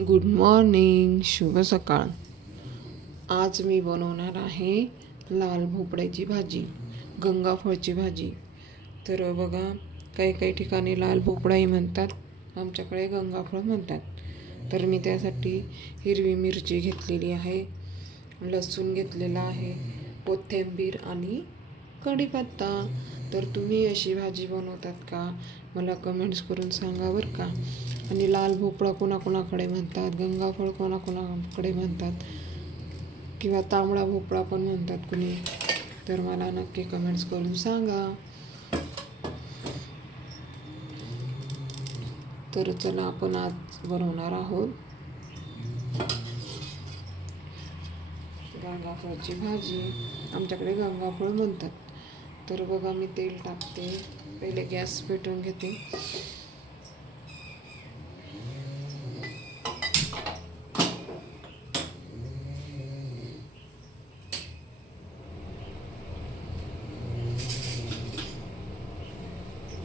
Good morning शुभ सकाळ. आज मी बनवणार आहे लाल भोपळ्याची भाजी गंगाफळची भाजी. तर बघा काही काही ठिकाणी लाल भोपळाही म्हणतात आमच्याकडे गंगाफळ म्हणतात. तर मी त्यासाठी हिरवी मिरची घेतलेली आहे लसूण घेतलेला आहे कोथिंबीर आणि कढीपत्ता. तर तुम्ही अशी भाजी बनवतात का? मला कमेंट्स करून सांगा बरं का. आणि लाल भोपळा कोणाकोणाकडे म्हणतात गंगाफळ कोणाकोणाकडे म्हणतात किंवा तांबडा भोपळा पण म्हणतात कुणी तर मला नक्की कमेंट्स करून सांगा. तर चला आपण आज बनवणार आहोत गंगाफळची भाजी. आमच्याकडे गंगाफळ म्हणतात. तर बघा मी तेल टाकते. पहिले गॅस पेटवून घेते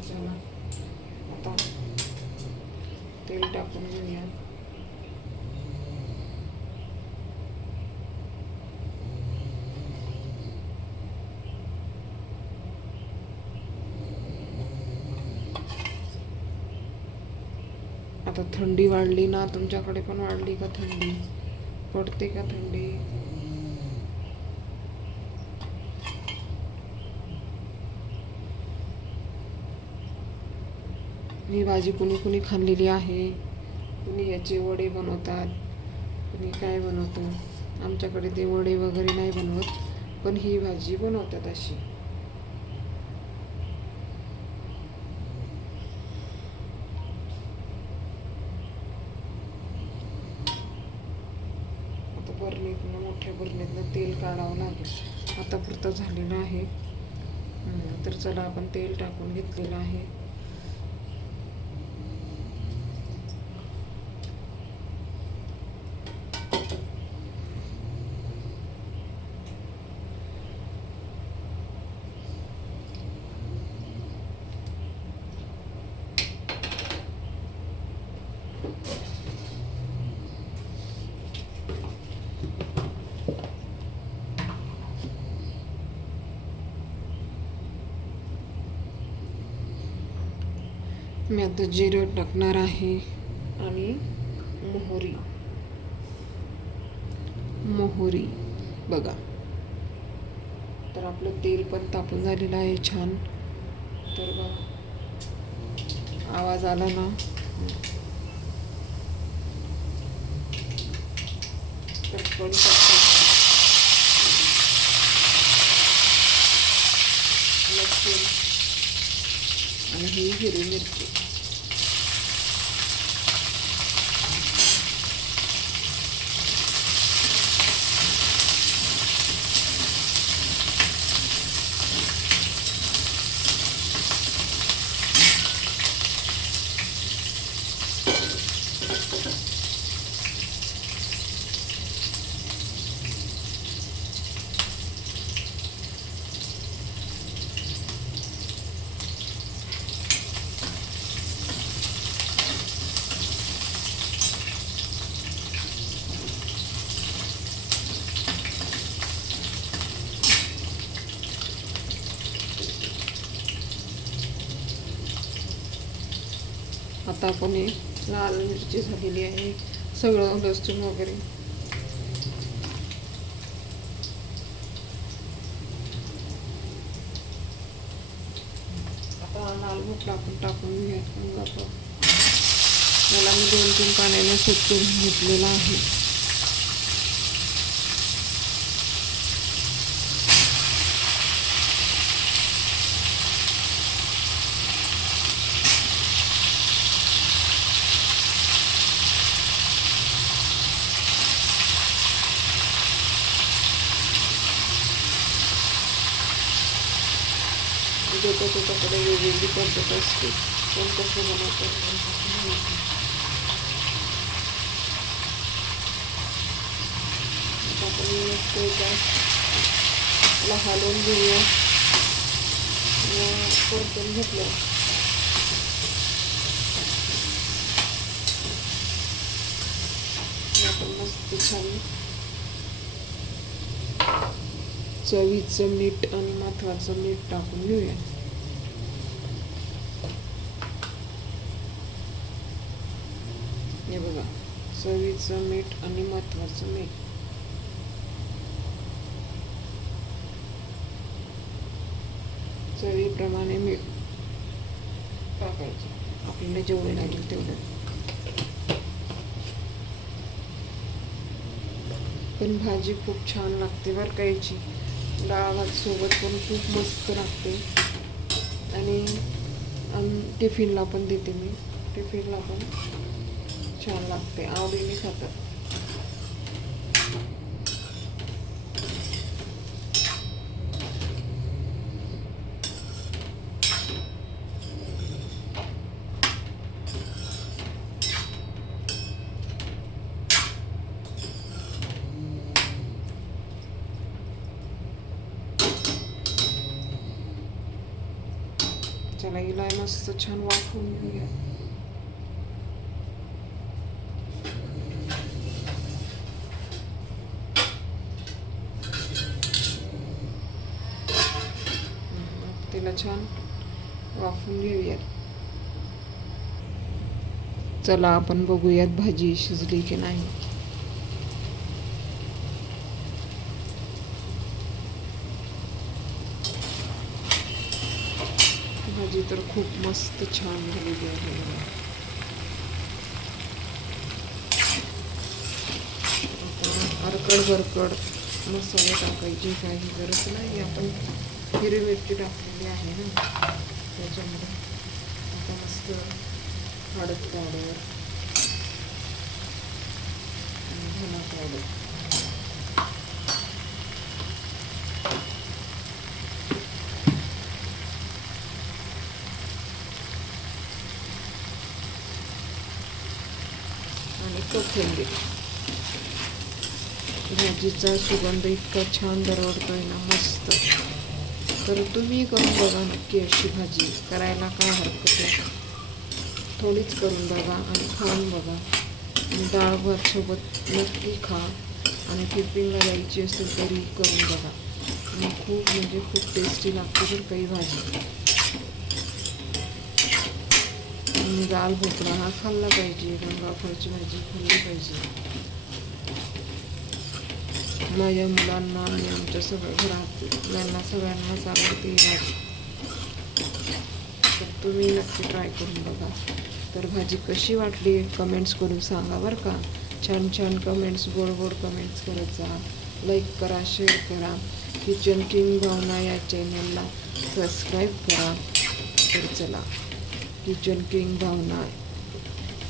चला आता तेल टाकून घेऊया आता थंडी वाढली ना तुमच्याकडे पण वाढली का थंडी? पडते का थंडी? ही भाजी कुणी कुणी खाल्लेली आहे. कुणी याचे वडे बनवतात कुणी काय बनवतं? आमच्याकडे ते वडे वगैरे नाही बनवत पण ही भाजी बनवतात अशी आता बरणीतनं मोठ्या बरणीतनं तेल काढावं लागेल आता पुरतं झालेलं आहे. तर चला आपण तेल टाकून घेतलेलं आहे. मी आता जिरं टाकणार आहे. आणि मोहरी. मोहरी. बघा. तर आपलं तेल पण तापून झालेलं आहे छान. तर बघा. आवाज आला ना? पटकन टाकते. लसूण आणि ही हिरवी मिरची आता आपण हे लाल मिरची झालेली आहे सगळं लसूण वगैरे. आता लाल भोपळा आपण टाकून घेऊया. मग याला मी दोन तीन पाण्याने सुटून घेतलेला आहे. ज्याच्या त्याच्याकडे वेगवेगळी पद्धत असते कोण कसं बनवतं कोण कसं बनवतं आता आपण मस्त याला हलवून घेऊया व परतून घेतलं आपण मस्त छान चवीचं मीठ आणि महत्वाचं मीठ टाकून घेऊया. हे बघा चवीचं मीठ आणि महत्वाचं मीठ. चवीप्रमाणे मीठ टाकायचं. आपल्याला जेवढे लागेल तेवढं. पण भाजी खूप छान लागते बरं कायची डाळ भात सोबत पण खूप मस्त लागते. आणि टिफिनला पण देते मी. टिफिनला पण छान लागते. आवडीने खातात. चला हिला मस्त छान वाफवून घेऊया तिला छान वाफून घेऊयात चला आपण बघूयात भाजी शिजली की नाही भाजी तर खूप मस्त छान झालेली आहे. अरकड भरकड मसाले टाकायची काही गरज नाही. आपण हिरवी मिरची टाकलेली आहे ना त्याच्यामुळे आता मस्त हळद पावडर धना पावडर. आणि कोथिंबीर भाजीचा सुगंध इतका छान दरवडतोय ना मस्त. तर तुम्ही करून बघा नक्की अशी भाजी. करायला काय हरकत आहे थोडीच करून बघा आणि खाऊन बघा. डाळ भात सोबत नक्की खा. आणि टिफिनला द्यायची असेल तरी करून बघा. आणि खूप म्हणजे खूप टेस्टी लागते तर काही भाजी. आणि दाल भोपळा हा खाल्ला पाहिजे गंगाफळची भाजी खाल्ली पाहिजे. माझ्या मुलांना आणि आमच्या सगळ्या घरातल्यांना सगळ्यांनाच आवडते ही भाजी तर तुम्ही नक्की ट्राय करून बघा. तर भाजी कशी वाटली कमेंट्स करून सांगा बरं का. छान छान कमेंट्स गोड गोड कमेंट्स करत जा. लाईक करा शेअर करा. किचन किंग भावना या चॅनलला सबस्क्राईब करा. तर चला. किचन किंग भावना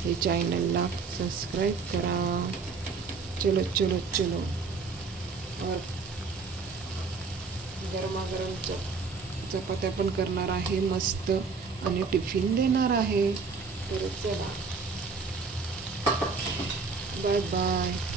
हे चॅनलला सबस्क्राईब करा. चलो चलो चलो. और गरमागरम च चपात्या पण करणार आहे मस्त. आणि टिफिन देणार आहे. तर चला. Bye bye